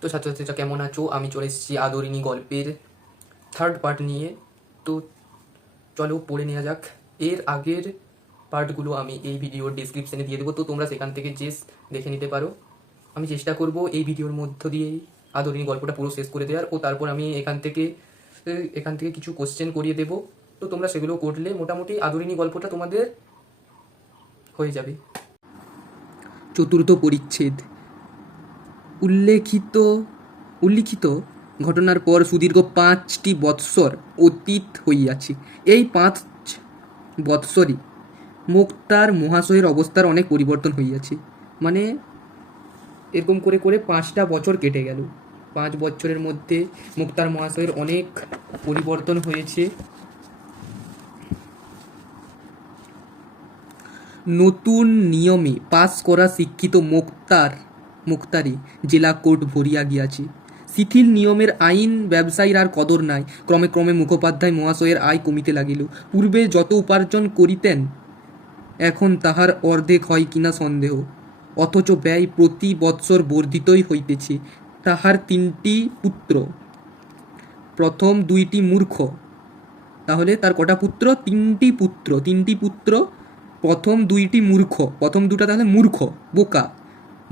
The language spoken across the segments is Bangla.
তো ছাত্রছাত্রীরা কেমন আছো? আমি চলে এসেছি আদরিনী গল্পের থার্ড পার্ট নিয়ে। তো চলো পড়ে নেওয়া যাক। এর আগের পার্টগুলো আমি এই ভিডিওর ডিসক্রিপশানে দিয়ে দেবো, তো তোমরা সেখান থেকে দেখে নিতে পারো। আমি চেষ্টা করব এই ভিডিওর মধ্য দিয়েই আদরিনী গল্পটা পুরো শেষ করে দেওয়ার, ও তারপর আমি এখান থেকে কিছু কোশ্চেন করিয়ে দেবো। তো তোমরা সেগুলো করলে মোটামুটি আদরিনী গল্পটা তোমাদের হয়ে যাবে। চতুর্থ পরিচ্ছেদ। উল্লিখিত ঘটনার পর সুদীর্ঘ 5টি বৎসর অতীত হইয়াছে। এই 5 বৎসরই মুক্তার মহাশয়ের অবস্থার অনেক পরিবর্তন হইয়াছে। মানে এরকম করে করে 5টা বছর কেটে গেল। 5 বছরের মধ্যে মুক্তার মহাশয়ের অনেক পরিবর্তন হয়েছে। নতুন নিয়মে পাস করা শিক্ষিত মুক্তারি জেলা কোর্ট ভরিয়া গিয়াছে। শিথিল নিয়মের আইন ব্যবসায়ীর আর কদর নাই। ক্রমে ক্রমে মুখোপাধ্যায় মহাশয়ের আয় কমিতে লাগিল। পূর্বে যত উপার্জন করিতেন এখন তাহার অর্ধেক হয় কিনা সন্দেহ, অথচ ব্যয় প্রতি বৎসর বর্ধিতই হইতেছে। তাহার 3টি পুত্র, প্রথম 2টি মূর্খ। তাহলে তার কটা পুত্র? 3টি পুত্র। প্রথম 2টি মূর্খ, প্রথম 2টা তাহলে মূর্খ, বোকা,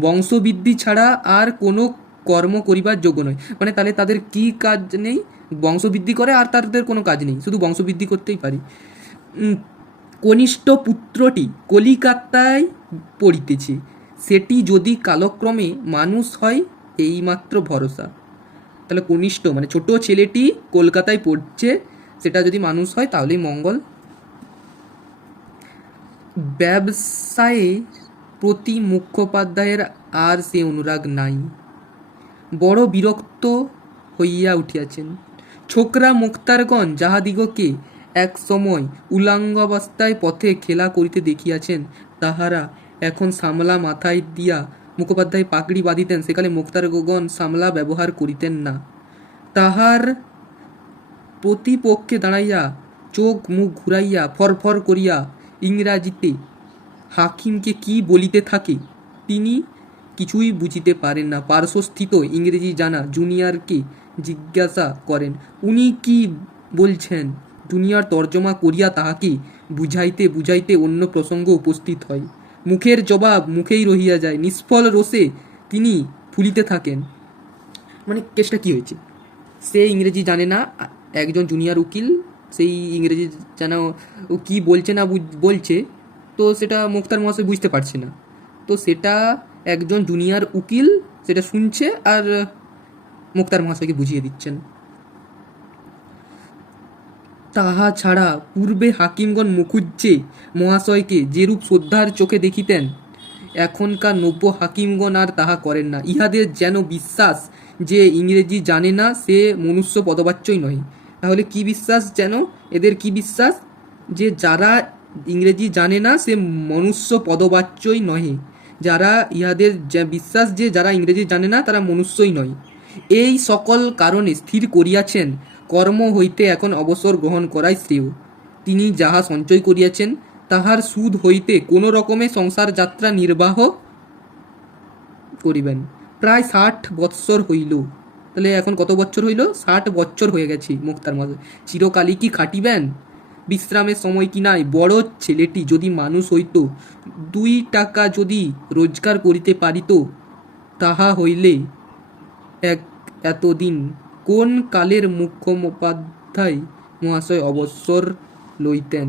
বংশবৃদ্ধি ছাড়া আর কোনো কর্ম করিবার যোগ্য নয়। মানে তাহলে তাদের কি কাজ নেই? বংশবৃদ্ধি করে, আর তাদের কোনো কাজ নেই, শুধু বংশবৃদ্ধি করতেই পারি। কনিষ্ঠ পুত্রটি কলিকাতায় পড়িতেছে, সেটি যদি কালক্রমে মানুষ হয় এইমাত্র ভরসা। তাহলে কনিষ্ঠ মানে ছোট ছেলেটি কলকাতায় পড়ছে, সেটা যদি মানুষ হয় তাহলেই মঙ্গল। ব্যবসায়ে প্রতি মুখোপাধ্যায়ের আর সে অনুরাগ নাই। বড় বিরক্ত হইয়া উঠিয়াছেন। ছোকরা মুক্তারগণ যাহাদিগকে এক সময় উলাঙ্গাবস্থায় পথে খেলা করিতে দেখিয়াছেন, তাহারা এখন সামলা মাথায় দিয়া মুখোপাধ্যায় পাগড়ি বাঁধিতেন, সেকালে মুক্তারগণ সামলা ব্যবহার করিতেন না। তাহার প্রতিপক্ষে দাঁড়াইয়া চোখ মুখ ঘুরাইয়া ফরফর করিয়া ইংরাজিতে হাকিমকে কি বলিতে থাকে তিনি কিছুই বুঝিতে পারেন না। পার্শ্বস্থিত ইংরেজি জানা জুনিয়রকে জিজ্ঞাসা করেন, উনি কি বলছেন? জুনিয়র তর্জমা করিয়া তাহাকে বুঝাইতে অন্য প্রসঙ্গ উপস্থিত হয়। মুখের জবাব মুখেই রহিয়া যায়। নিষ্ফল রোষে তিনি ফুলিতে থাকেন। মানে কেসটা কি হয়েছে? সে ইংরেজি জানে না, একজন জুনিয়র উকিল সেই ইংরেজি জানা ও কী বলছে না বলছে, তো সেটা মুক্তার মহাশয় বুঝতে পারছে না। তো সেটা একজন জুনিয়র উকিল সেটা শুনছে আর মুক্তার মহাশয়কে বুঝিয়ে দিচ্ছেন। তাহা ছাড়া পূর্বে হাকিমগণ মুখুজ্জে মহাশয়কে যেরূপ শ্রদ্ধার চোখে দেখিতেন, এখনকার নব্য হাকিমগণ আর তাহা করেন না। ইহাদের যেন বিশ্বাস যে ইংরেজি জানে না সে মনুষ্য পদবাচ্যই নয়। তাহলে কি বিশ্বাস? যেন এদের কি বিশ্বাস? যে যারা ইংরেজি জানে না সে মনুষ্য পদবাচ্যই নহে। যারা ইহাদের বিশ্বাস যে যারা ইংরেজি জানে না তারা মনুষ্যই নয়। এই সকল কারণে স্থির করিয়াছেন কর্ম হইতে এখন অবসর গ্রহণ করাই শ্রেয়। তিনি যাহা সঞ্চয় করিয়াছেন তাহার সুদ হইতে কোনো রকমে সংসার যাত্রা নির্বাহ করিবেন। প্রায় 60 বৎসর হইল। তাহলে এখন কত বছর হইল? 60 বছর হয়ে গেছে মুক্তার মাঝে। চিরকালই কি খাটিবেন? বিশ্রামের সময় কি নাই? বড় ছেলেটি যদি মানুষ হইত, 2 টাকা যদি রোজগার করিতে পারিত, তাহা হইলে এতদিন কোন কালের মুখোপাধ্যায় মহাশয় অবসর লইতেন,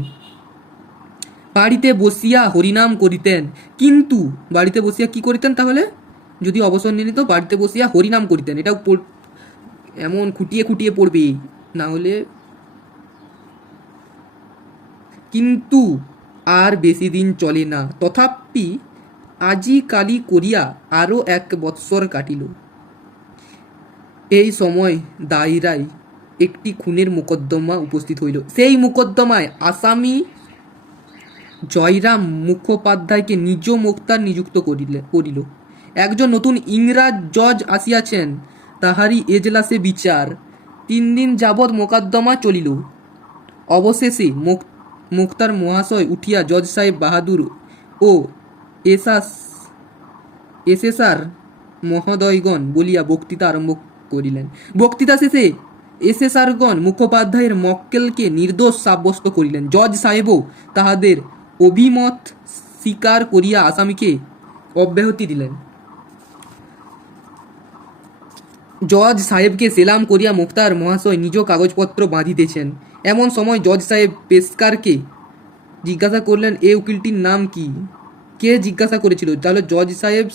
বাড়িতে বসিয়া হরিনাম করিতেন। কিন্তু বাড়িতে বসিয়া কি করিতেন? তাহলে যদি অবসর নিয়ে নিত, বাড়িতে বসিয়া হরিনাম করিতেন। এটাও এমন খুঁটিয়ে খুঁটিয়ে পড়বে, না হলে। কিন্তু আর বেশি দিন চলে না। তথাপি আজি কালি করিয়া আরও 1 বৎসর কাটিল। এই সময় দায়রায় একটি খুনের মোকদ্দমা উপস্থিত হইল। সেই মোকদ্দমায় আসামি জয়রাম মুখোপাধ্যায়কে নিজ মোক্তার নিযুক্ত করিল। একজন নতুন ইংরাজ জজ আসিয়াছেন, তাহারই এজলাসে বিচার। 3 দিন যাবৎ মোকদ্দমা চলিল। অবশেষে মুক্তার মহাশয় উঠিয়া জজ সাহেব বাহাদুর ও এসেসার মহোদয়গণ বলিয়া বক্তৃতা আরম্ভ করিলেন। বক্তৃতা শেষে এসেসারগণ মুখোপাধ্যায়ের মক্কেলকে নির্দোষ সাব্যস্ত করিলেন। জজ সাহেবও তাহাদের অভিমত স্বীকার করিয়া আসামিকে অব্যাহতি দিলেন। জজ সাহেবকে সেলাম করিয়া মুক্তার মহাশয় নিজ কাগজপত্র বাঁধিতেছেন। এমন সময় জজ সাহেব পেশকারকে জিজ্ঞাসা করলেন, এ উকিলটির নাম কি? কে জিজ্ঞাসা করেছিল? তাহলে জজ সাহেব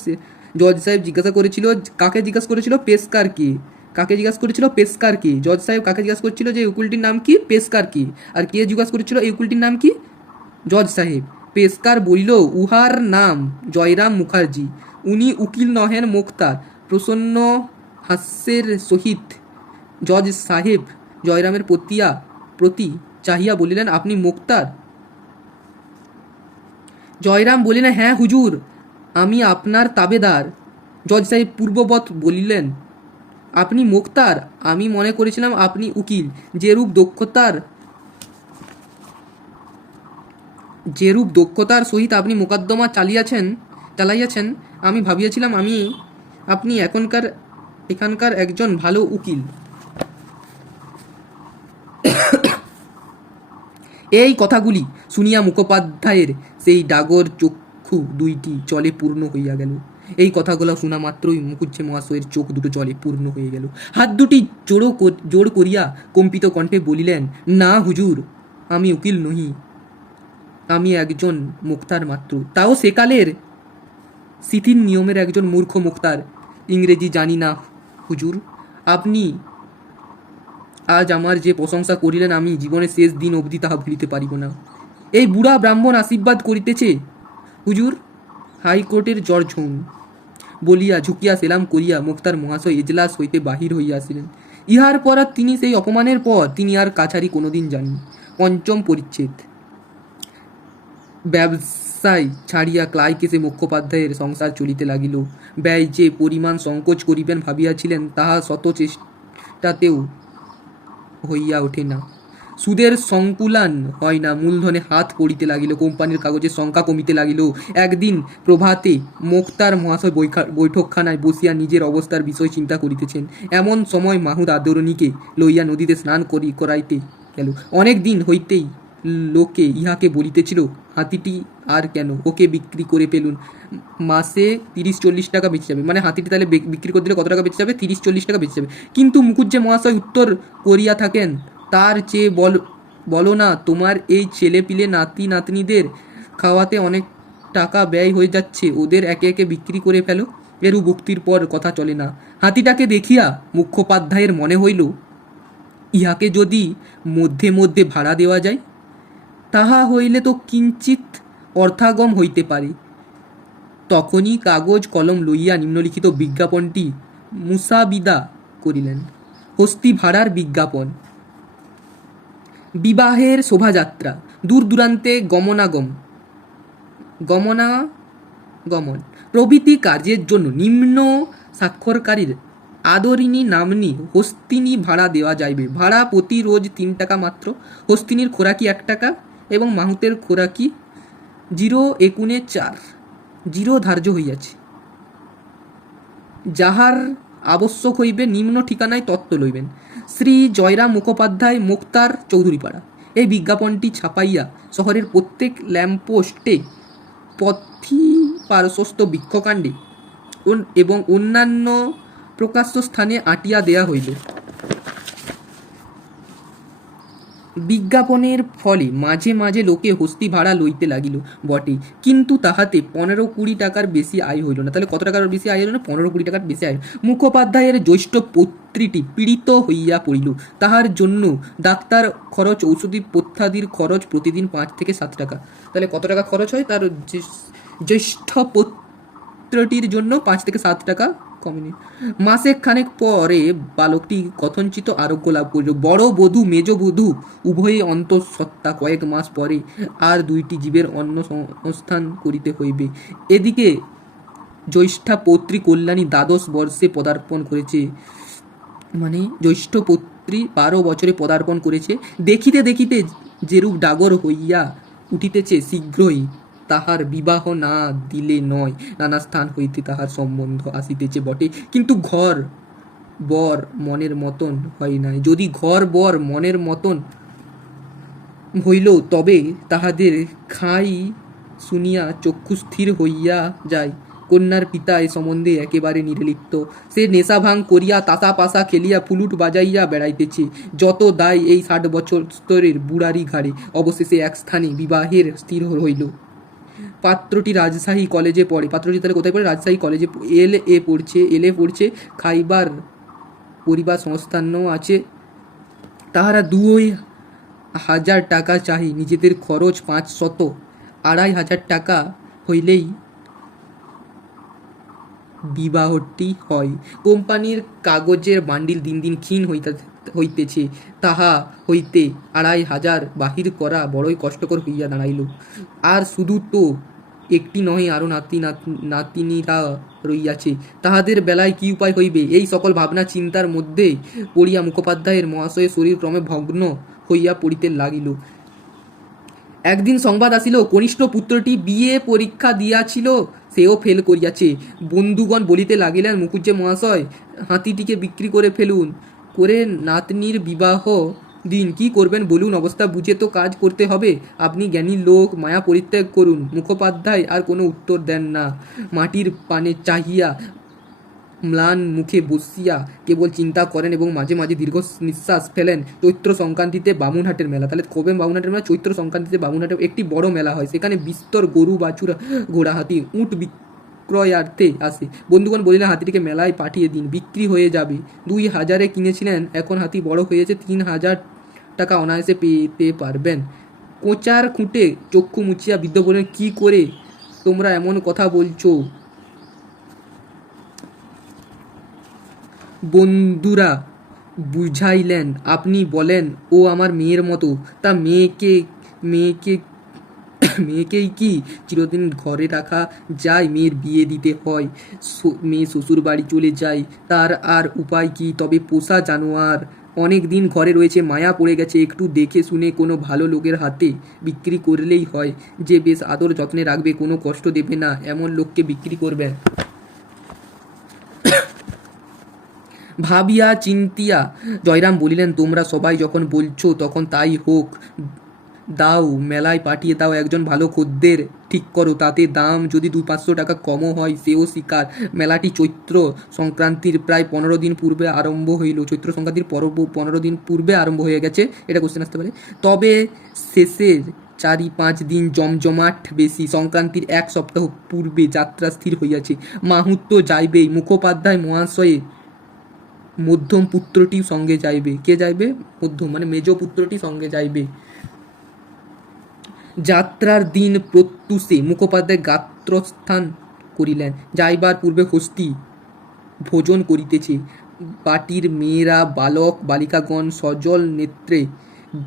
জিজ্ঞাসা করেছিল, কাকে জিজ্ঞাসা করেছিল? পেশকারকে। কাকে জিজ্ঞাসা করেছিল? পেশকারকে। জজ সাহেব কাকে জিজ্ঞাসা করেছিল যে উকিলটির নাম কি? পেশকারকে। আর কে জিজ্ঞাসা করেছিল এই উকিলটির নাম কি? জজ সাহেব। পেশকার বলিল, উহার নাম জয়রাম মুখার্জি, উনি উকিল নহেন, মুক্তার। প্রসন্ন হাস্যের সহিত জজ সাহেব জয়রামের প্রতি চাহিয়া বলিলেন, আপনি মুক্তার? জয়রাম বলিলেন, হ্যাঁ হুজুর, আমি আপনার তাবেদার। জজ সাহেব পূর্ববৎ বলিলেন, আপনি মুক্তার? আমি মনে করেছিলাম আপনি উকিল। যেরূপ দক্ষতার সহিত আপনি মোকদ্দমা চালাইয়াছেন, আমি ভাবিয়াছিলাম আপনি এখানকার একজন ভালো উকিল। এই কথাগুলি শুনিয়া মুখোপাধ্যায়ের সেই ডাগর চক্ষু দুইটি জলে পূর্ণ হইয়া গেল। এই কথাগুলো শোনা মাত্রই মুখুজ্জে মহাশয়ের চোখ দুটো জলে পূর্ণ হয়ে গেল। হাত দুটি জোড় করিয়া কম্পিত কণ্ঠে বলিলেন, না হুজুর, আমি উকিল নহি, আমি একজন মুক্তার মাত্র, তাও সেকালের শিথিল নিয়মের একজন মূর্খ মুক্তার। ইংরেজি জানি না হুজুর। আপনি আজ আমার যে প্রশংসা করিলেন, আমি জীবনের শেষ দিন অবধি তাহা ভুলিতে পারিব না। এই বুড়া ব্রাহ্মণ আশীর্বাদ করিতেছে হুজুর, হাইকোর্টের জজ হউন। বলিয়া ঝুঁকিয়া সেলাম করিয়া মুক্তার মহাশয় এজলাস হইতে বাহির হইয়া আসিলেন। ইহার পর তিনি সেই অপমানের পর তিনি আর কাছারি কোনোদিন যাননি। পঞ্চম পরিচ্ছেদ। ব্যবসায় ছাড়িয়া ক্লাইকেশে মুখোপাধ্যায়ের সংসার চলিতে লাগিল। ব্যয় যে পরিমাণ সংকোচ করিবেন ভাবিয়াছিলেন, তাহা শত চেষ্টাতেও হইয়া ওঠে না। সুদের সংকুলান হয় না, মূলধনে হাত পড়িতে লাগিল, কোম্পানির কাগজের সংখ্যা কমিতে লাগিল। একদিন প্রভাতে মুক্তার মহাশয় বৈঠকখানায় বসিয়া নিজের অবস্থার বিষয় চিন্তা করিতেছেন। এমন সময় মাহুদ আদরণীকে লইয়া নদীতে স্নান করাইতে গেল। অনেক দিন হইতেই লোকে ইহাকে বলিতেছিল, হাতিটি আর কেন, ওকে বিক্রি করে ফেলুন, মাসে 30-40 টাকা বেঁচে যাবে। মানে হাতিটি তাহলে বিক্রি করে দিলে কত টাকা বেঁচে যাবে? 30-40 টাকা বেঁচে যাবে। কিন্তু মুখুজ্জে মহাশয় উত্তর করিয়া থাকেন, তার চেয়ে বলো না, তোমার এই ছেলেপিলে নাতি নাতনিদের খাওয়াতে অনেক টাকা ব্যয় হয়ে যাচ্ছে, ওদের একে একে বিক্রি করে ফেলো। এরূপ উক্তির পর কথা চলে না। হাতিটাকে দেখিয়া মুখোপাধ্যায়ের মনে হইল, ইহাকে যদি মধ্যে মধ্যে ভাড়া দেওয়া যায়, তাহা হইলে তো কিঞ্চিৎ অর্থাগম হইতে পারে। তখনই কাগজ কলম লইয়া নিম্নলিখিত বিজ্ঞাপনটি মুসাবিদা করিলেন। হস্তি ভাড়ার বিজ্ঞাপন। বিবাহের শোভাযাত্রা, দূর দূরান্তে গমন প্রভৃতি কার্যের জন্য নিম্ন স্বাক্ষরকারীর আদরিণী নাম্নী হস্তিনী ভাড়া দেওয়া যাইবে। ভাড়া প্রতি রোজ 3 টাকা মাত্র। হস্তিনীর খোরাকি 1 টাকা এবং মাহুতের খোরাকি 0 0 ধার্য হইয়াছে। যাহার আবশ্যক হইবে নিম্ন ঠিকানায় তত্ত্ব লইবেন। শ্রী জয়রাম মুখোপাধ্যায়, মুক্তার, চৌধুরীপাড়া। এই বিজ্ঞাপনটি ছাপাইয়া শহরের প্রত্যেক ল্যাম্পপোস্টে, পথি পার্শ্বস্থ বৃক্ষকাণ্ডে এবং অন্যান্য প্রকাশ্য স্থানে আঁটিয়া দেয়া হইল। বিজ্ঞাপনের ফলে মাঝে মাঝে লোকে হস্তি ভাড়া লইতে লাগিল বটে, কিন্তু তাহাতে 15-20 টাকার বেশি আয় হইল না। তাহলে কত টাকার বেশি আয় হইল না? 15-20 টাকার বেশি আয়। মুখোপাধ্যায়ের জ্যৈষ্ঠ পুত্রীটি পীড়িত হইয়া পড়িল। তাহার জন্য ডাক্তার খরচ, ঔষধি পথ্যাদির খরচ প্রতিদিন 5 থেকে 7 টাকা। তাহলে কত টাকা খরচ হয়? তার জ্যৈষ্ঠ পুত্রটির জন্য 5 থেকে 7 টাকা কমেনি। মাসেক খানেক পরে বালকটি কথঞ্চিত আরোগ্য লাভ করিল। বড় বধূ মেজ বধূ উভয়ে অন্তঃসত্ত্বা। কয়েক মাস পরে আর 2টি জীবের অন্ন সংস্থান করিতে হইবে। এদিকে জ্যৈষ্ঠা পৌত্রী কল্যাণী 12 বর্ষে পদার্পণ করেছে। মানে জ্যৈষ্ঠ পৌত্রী 12 বছরে পদার্পণ করেছে। দেখিতে দেখিতে যেরূপ ডাগর হইয়া উঠিতেছে, শীঘ্রই তাহার বিবাহ না দিলে নয়, নানা স্থান হইতে তাহার সম্বন্ধ আসিতেছে বটে, কিন্তু ঘর বর মনের মতন হয় নাই। যদি ঘর বর মনের মতন হইল, তবে তাহাদের খাই শুনিয়া চক্ষু স্থির হইয়া যায়। কন্যার পিতা এ সম্বন্ধে একেবারে নির্লিপ্ত। সে নেশা ভাঙ করিয়া তাসা পাশা খেলিয়া ফুলুট বাজাইয়া বেড়াইতেছে। যত দায় এই 60 বছরের বুড়ারি ঘাড়ে। অবশেষে এক স্থানে বিবাহের স্থির হইল। পাত্রটি রাজশাহী কলেজে পড়ে। পাত্রটি তাহলে কোথায় পড়ে? রাজশাহী কলেজে এল এ পড়ছে। খাইবার পরিবার সংস্থানও আছে। তাহারা 2,000 টাকা চাহি। নিজেদের খরচ 500, 2,500 টাকা হইলেই বিবাহটি হয়। কোম্পানির কাগজের বান্ডিল দিন দিন ক্ষীণ হইতেছে, তাহা হইতে 2,500 বাহির করা বড়ই কষ্টকর হইয়া দাঁড়াইল। আর শুধু তো একটি নহে, আরও নাতিনীরা রইয়াছে, তাহাদের বেলায় কি উপায় হইবে? এই সকল ভাবনা চিন্তার মধ্যে পড়িয়া মুখোপাধ্যায়ের মহাশয়ের শরীর ক্রমে ভগ্ন হইয়া পড়িতে লাগিল। একদিন সংবাদ আসিল, কনিষ্ঠ পুত্রটি বিয়ে পরীক্ষা দিয়াছিল, সেও ফেল করিয়াছে। বন্ধুগণ বলিতে লাগিলেন, মুখুজ্জে মহাশয়, হাতিটিকে বিক্রি করে ফেলুন, করে নাতনির বিবাহ দিন। কি করবেন বলুন? অবস্থা বুঝে তো কাজ করতে হবে। আপনি জ্ঞানী লোক, মায়া পরিত্যাগ করুন। মুখোপাধ্যায় আর কোনো উত্তর দেন না। মাটির পানে চাহিয়া ম্লান মুখে বসিয়া কেবল চিন্তা করেন এবং মাঝে মাঝে দীর্ঘ নিঃশ্বাস ফেলেন। চৈত্র সংক্রান্তিতে বামুনহাটের মেলা। তাহলে কবে বামুনহাটের মেলা? চৈত্র সংক্রান্তিতে বামুনহাটে একটি বড় মেলা হয়। সেখানে বিস্তর গরু, বাছুর, ঘোড়া, হাতি, উট বিক্রয়ার্থে আসে। বন্ধুগণ বলিলেন, হাতিটিকে মেলায় পাঠিয়ে দিন, বিক্রি হয়ে যাবে। 2,000-এ কিনেছিলেন, এখন হাতি বড় হয়েছে, 3,000 টাকা অনায়াসে পেতে পারবেন। কোচার খুঁটে চক্ষু মুছিয়া বৃদ্ধ বললেন, কি করে তোমরা এমন কথা বলছো? বন্ধুরা বুঝাইলেন, আপনি বলেন ও আমার মেয়ের মতো, তা মেয়েকে মেয়েকেই কি চিরদিন ঘরে রাখা যায়? মেয়ের বিয়ে দিতে হয়, মেয়ে শ্বশুর বাড়ি চলে যায়, তার আর উপায় কি? তবে পোষা জানোয়ার অনেক দিন ঘরে রয়েছে, মায়া পড়ে গেছে, একটু দেখে শুনে কোনো ভালো লোকের হাতে বিক্রি করলেই হয়। যে বেশ আদর যত্নে রাখবে, কোনো কষ্ট দেবে না, এমন লোককে বিক্রি করবেন। ভাবিয়া চিন্তিয়া জয়রাম বলিলেন, তোমরা সবাই যখন বলছো তখন তাই হোক। দাও, মেলায় পাঠিয়ে দাও, একজন ভালো খদ্দের ঠিক করো, তাতে দাম যদি 200-500 টাকা কমও হয় সেও স্বীকার। মেলাটি চৈত্র সংক্রান্তির প্রায় 15 দিন পূর্বে আরম্ভ হইল। চৈত্র সংক্রান্তির 15 দিন পূর্বে আরম্ভ হয়ে গেছে, এটা কোশ্চেন আসতে পারে। তবে শেষের 4-5 দিন জমজমাট বেশি। সংক্রান্তির 1 সপ্তাহ পূর্বে যাত্রা স্থির হইয়াছে। মাহুত তো যাইবেই। মুখোপাধ্যায় মহাশয়ে মধ্যম পুত্রটি সঙ্গে যাইবে। কে যাইবে? মধ্যম মানে মেজ পুত্রটি সঙ্গে যাইবে। যাত্রার দিন প্রত্যুষে মুখোপাধ্যায় গাত্রস্থান করিলেন। যাইবার পূর্বে হস্তি ভোজন করিতেছে। বাটির মেয়েরা, বালক বালিকাগণ সজল নেত্রে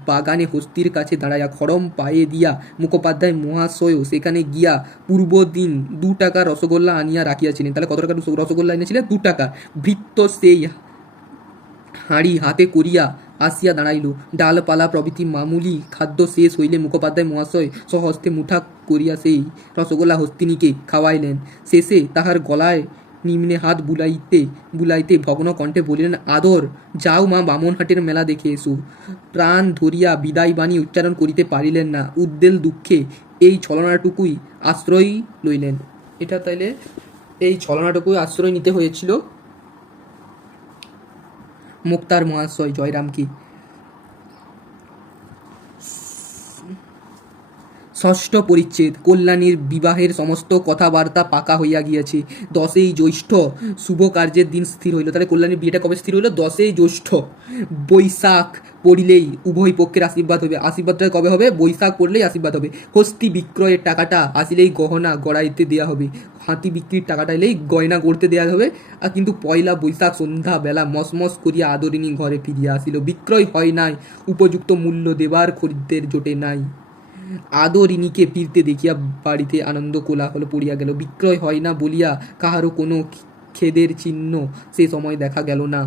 বাগানে হস্তির কাছে দাঁড়াইয়া খড়ম পায়ে দিয়া মুখোপাধ্যায় মহাশয়ও সেখানে গিয়া পূর্বদিন 2 টাকা রসগোল্লা আনিয়া রাখিয়াছিলেন। তাহলে কত টাকা রসগোল্লা এনেছিলেন? 2 টাকা। ভৃত্য সেই হাঁড়ি হাতে করিয়া আসিয়া দাঁড়াইল। ডালপালা প্রভৃতি মামুলি খাদ্য শেষ হইলে মুখোপাধ্যায় মহাশয় স্বহস্তে মুঠা করিয়া সেই রসগোল্লা হস্তিনীকে খাওয়াইলেন। শেষে তাহার গলায় নিম্নে হাত বুলাইতে বুলাইতে ভগ্ন কণ্ঠে বলিলেন, আদর, যাও মা, বামনহাটের মেলা দেখে এসো। প্রাণ ধরিয়া বিদায় বাণী উচ্চারণ করিতে পারিলেন না। উদ্বেল দুঃখে এই ছলনাটুকুই আশ্রয় লইলেন। এটা তাইলে এই ছলনাটুকুই আশ্রয় নিতে হয়েছিল মুক্তার মহাশয় জয়রামকে। ষষ্ঠ পরিচ্ছেদ। কল্যাণীর বিবাহের সমস্ত কথাবার্তা পাকা হইয়া গিয়াছে। 10ই জ্যৈষ্ঠ শুভ কার্যের দিন স্থির হইল। তাহলে কল্যাণীর বিয়েটা কবে স্থির হইল? 10ই জ্যৈষ্ঠ। বৈশাখ পড়িলেই উভয় পক্ষের আশীর্বাদ হবে। আশীর্বাদটা কবে হবে? বৈশাখ পড়লেই আশীর্বাদ হবে। হস্তি বিক্রয়ের টাকাটা আসিলেই গহনা গড়াইতে দেওয়া হবে। হাতি বিক্রির টাকাটা এলেই গয়না গড়তে দেওয়া হবে। আর কিন্তু 1লা বৈশাখ সন্ধ্যা বেলা মসমস করিয়া আদরিণী ঘরে ফিরিয়া আসিল। বিক্রয় হয় নাই, উপযুক্ত মূল্য দেবার খরিদ্দের জোটে নাই। আদরিণীকে ফিরতে দেখিয়া বাড়িতে আনন্দ কোলাহল পড়িয়া গেল। বিক্রয় হয় না বলিয়া কাহারও কোনো খেদের চিহ্ন সে সময় দেখা গেল না।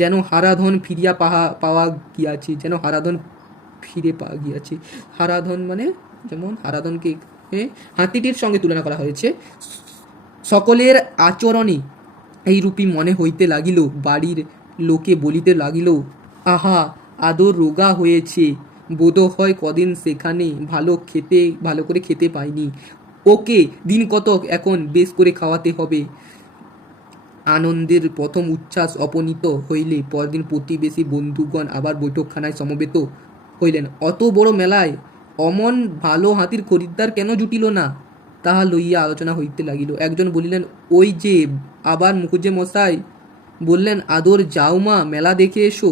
যেন হারাধন ফিরিয়া পাওয়া গিয়াছে। যেন হারাধন ফিরে পাওয়া গিয়াছে। হারাধন মানে যেমন হারাধনকে হাতিটির সঙ্গে তুলনা করা হয়েছে। সকলের আচরণে এইরূপী মনে হইতে লাগিল। বাড়ির লোকে বলিতে লাগিল, আহা আদর রোগা হয়েছে, বোধ হয় কদিন সেখানে ভালো করে খেতে পায়নি, ওকে দিন কতক এখন বেশ করে খাওয়াতে হবে। আনন্দের প্রথম উচ্ছ্বাস অপনীত হইলে পরদিন প্রতিবেশী বন্ধুগণ আবার বৈঠকখানায় সমবেত হইলেন। অত বড় মেলায় অমন ভালো হাতির খরিদ্দার কেন জুটিল না, তাহা লইয়া আলোচনা হইতে লাগিল। একজন বলিলেন, ওই যে আবার মুখুজ্জে মশাই বললেন, আদর যাও মা, মেলা দেখে এসো।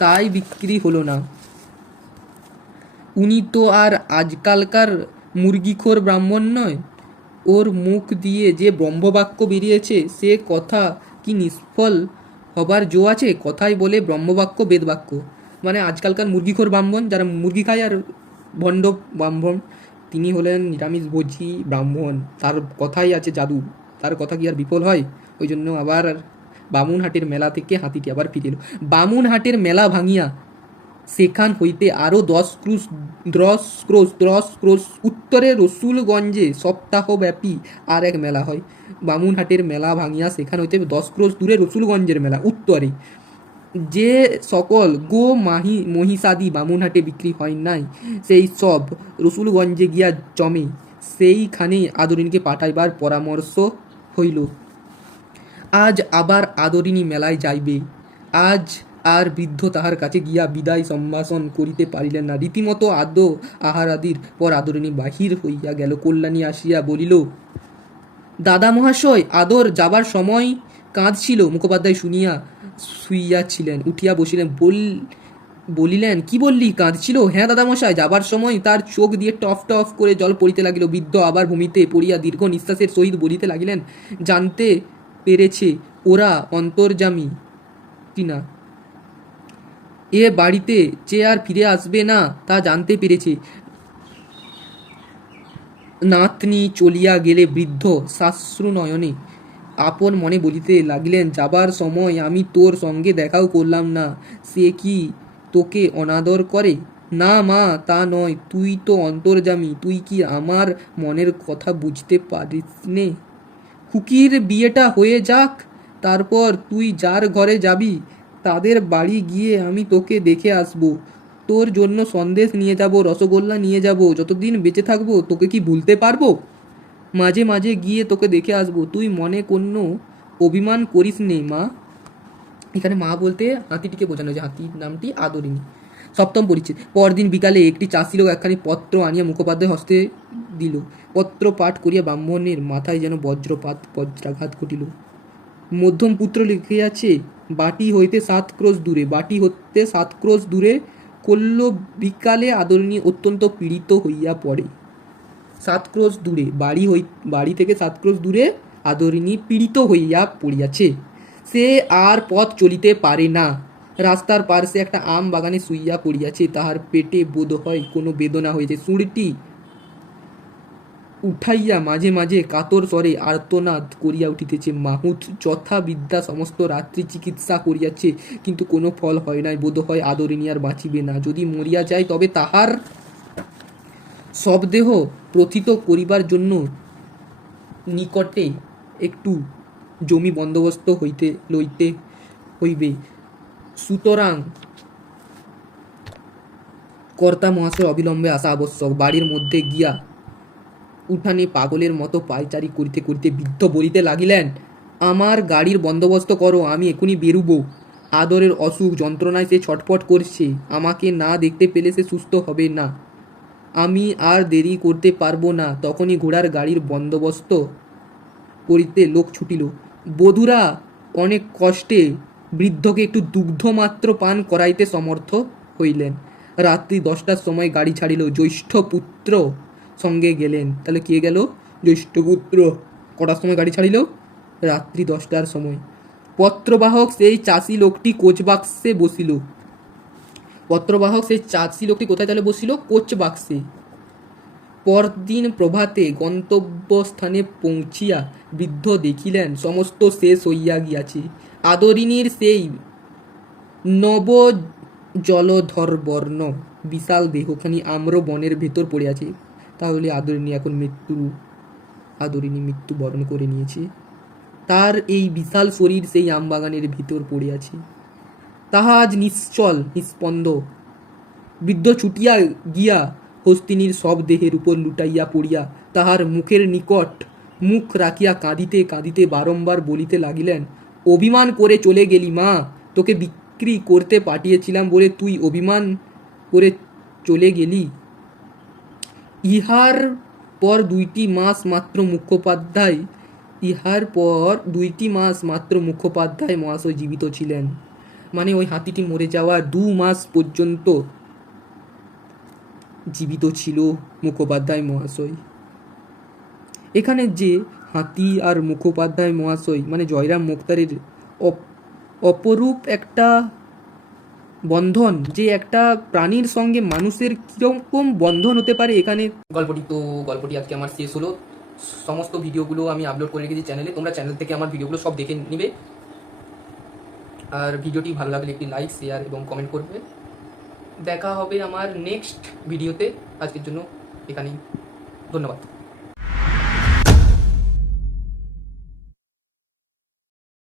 তাই বিক্রি হলো না। উনি তো আর আজকালকার মুরগিখোর ব্রাহ্মণ নয়। ওর মুখ দিয়ে যে ব্রহ্মবাক্য বেরিয়েছে, সে কথা কি নিষ্ফল হবার জো আছে? কথাই বলে ব্রহ্মবাক্য বেদবাক্য। মানে আজকালকার মুরগিখোর ব্রাহ্মণ, যারা মুরগি খায় আর ভণ্ড ব্রাহ্মণ, তিনি হলেন নিরামিষভোজী ব্রাহ্মণ। তার কথাই আছে জাদু, তার কথা কি আর বিফল হয়? ওই জন্য আবার বামুনহাটের মেলা থেকে হাতিটি আবার ফিরে এলো। বামুনহাটের মেলা ভাঙিয়া সেখান হইতে আরও 10 ক্রোশ উত্তরে রসুলগঞ্জে সপ্তাহব্যাপী আর এক মেলা হয়। বামুনহাটের মেলা ভাঙিয়া সেখান হইতে 10 ক্রোশ দূরে রসুলগঞ্জের মেলা উত্তরে। যে সকল মহিষাদি বামুনহাটে বিক্রি হয় নাই, সেই সব রসুলগঞ্জে গিয়া জমে। সেইখানে আদরিনীকে পাঠাইবার পরামর্শ হইল। আজ আবার আদরিনী মেলায় যাইবে। আজ আর বৃদ্ধ তাহার কাছে গিয়া বিদায় সম্ভাষণ করিতে পারিলেন না। রীতিমতো আহারাদির পর আদরিনী বাহির হইয়া গেল। কল্যাণী আসিয়া বলিল, দাদা মহাশয়, আদর যাবার সময় কাঁদছিল। মুখোপাধ্যায় শুনিয়া শুইয়াছিলেন, উঠিয়া বসিলেন। বলিলেন, কি বললি, কাঁদছিল? হ্যাঁ দাদামশাই, যাবার সময় তার চোখ দিয়ে টফ টফ করে জল পড়িতে লাগিল। বৃদ্ধ আবার ভূমিতে পড়িয়া দীর্ঘ নিঃশ্বাসের সহিত বলিতে লাগিলেন, জানতে পেরেছে ওরা অন্তর্যামী কিনা। এ বাড়িতে যে আর ফিরে আসবে না তা জানতে পেরেছে। নাতনি চলিয়া গেলে বৃদ্ধ সাশ্রু নয়নে আপন মনে বলিতে লাগিলেন, যাবার সময় আমি তোর সঙ্গে দেখাও করলাম না, সে কি তোকে অনাদর করে? না মা, তা নয়, তুই তো অন্তর্যামী, তুই কি আমার মনের কথা বুঝতে পারিস নে? খুকির বিয়েটা হয়ে যাক, তারপর তুই যার ঘরে যাবি তাদের বাড়ি গিয়ে আমি তোকে দেখে আসবো। তোর জন্য সন্দেশ নিয়ে যাব, রসগোল্লা নিয়ে যাব। যতদিন বেঁচে থাকবো তোকে কি ভুলতে পারবো? মাঝে মাঝে গিয়ে তোকে দেখে আসবো। তুই মনে কোনো অভিমান করিস নে মা। এখানে মা বলতে হাতিটিকে বোঝানো যে হাতির নামটি আদরিনী। সপ্তম পরিচ্ছেদ। পরদিন বিকালে একটি চাষি লোক একখানি পত্র আনিয়া মুখোপাধ্যায় হস্তে দিল। পত্র পাঠ করিয়া ব্রাহ্মণের মাথায় যেন বজ্রাঘাত ঘটিল। মধ্যম পুত্র লিখিয়াছে, বাটি হইতে 7 ক্রোশ দূরে। বাটি হইতে 7 ক্রোশ দূরে করল। বিকালে আদরিনী অত্যন্ত পীড়িত হইয়া পড়ে। 7 ক্রোশ দূরে, বাড়ি থেকে 7 ক্রোশ দূরে আদরিনী পীড়িত হইয়া পড়িয়াছে। সে আর পথ চলিতে পারে না। রাস্তার পার্শ্বে একটা আম বাগানে শুইয়া পড়িয়াছে। তাহার পেটে বোধ হয় কোনো বেদনা হয়েছে। সুরটি উঠাইয়া মাঝে মাঝে কাতর স্বরে আর্তনাদ করিয়া উঠিতেছে। মাহুত যথাবিদ্যা সমস্ত রাত্রি চিকিৎসা করিয়াছে, কিন্তু কোনো ফল হয় নাই। বোধ হয় আদরিনী আর বাঁচিবে না। যদি মরিয়া যায় তবে তাহার শবদেহ প্রথিত করিবার জন্য নিকটে একটু জমি বন্দোবস্ত লইতে হইবে। সুতরাং কর্তা মহাশয়ের অবিলম্বে আসা আবশ্যক। বাড়ির মধ্যে গিয়া উঠানে পাগলের মতো পায়চারি করিতে করিতে বৃদ্ধ বলিতে লাগিলেন, আমার গাড়ির বন্দোবস্ত করো, আমি এখনই বেরুবো। আদরের অসুখ যন্ত্রণায় সে ছটফট করছে। আমাকে না দেখতে পেলে সে সুস্থ হবে না। আমি আর দেরি করতে পারবো না। তখনই ঘোড়ার গাড়ির বন্দোবস্ত করিতে লোক ছুটিল। বধূরা অনেক কষ্টে বৃদ্ধকে একটু দুগ্ধ মাত্র পান করাইতে সমর্থ হইলেন। রাত্রি 10টার সময় গাড়ি ছাড়িল। জ্যৈষ্ঠ পুত্র সঙ্গে গেলেন। তাহলে কে গেল? জ্যৈষ্ঠ পুত্র। কটার সময় গাড়ি ছাড়িল? রাত্রি 10টার সময়। পত্রবাহক সেই চাষি লোকটি কোচবাক্সে বসিল। পত্রবাহক সেই চাষি লোকটি কোথায় তাহলে বসিল? কোচবাক্সে। পরদিন প্রভাতে গন্তব্যস্থানে পৌঁছিয়া বৃদ্ধ দেখিলেন সমস্ত শেষ হইয়া গিয়াছে। আদরিনীর সেই নব জলধর বর্ণ বিশাল দেহখানি আম্র বনের ভেতর পড়িয়াছে। তাহলে আদরিনী মৃত্যুবরণ করে নিয়েছে। তার এই বিশাল শরীর সেই আমবাগানের ভিতর পড়ে আছে। তাহা আজ নিশ্চল নিস্পন্দ। বৃদ্ধ ছুটিয়া গিয়া হস্তিনীর সব দেহের উপর লুটাইয়া পড়িয়া তাহার মুখের নিকট মুখ রাখিয়া কাঁদিতে কাঁদিতে বারংবার বলিতে লাগিলেন, অভিমান করে চলে গেলি মা, তোকে বিক্রি করতে পাঠিয়েছিলাম বলে তুই অভিমান করে চলে গেলি। ইহার পর 2টি মাস মাত্র মুখোপাধ্যায় মহাশয় জীবিত ছিলেন। মানে ওই হাতিটি মরে যাওয়ার 2 মাস পর্যন্ত জীবিত ছিল মুখোপাধ্যায় মহাশয়। এখানে যে হাতি আর মুখোপাধ্যায় মহাশয় মানে জয়রাম মোক্তারের অপরূপ একটা বন্ধন, যে একটা প্রাণীর সঙ্গে মানুষের কীরকম বন্ধন হতে পারে এখানে গল্পটি আজকে আমার শেষ হলো। সমস্ত ভিডিওগুলো আমি আপলোড করে রেখেছি চ্যানেলে, তোমরা চ্যানেল থেকে আমার ভিডিওগুলো সব দেখে নিবে। আর ভিডিওটি ভালো লাগলে একটি লাইক, শেয়ার এবং কমেন্ট করবে। দেখা হবে আমার নেক্সট ভিডিওতে। আজকের জন্য এখানেই, ধন্যবাদ।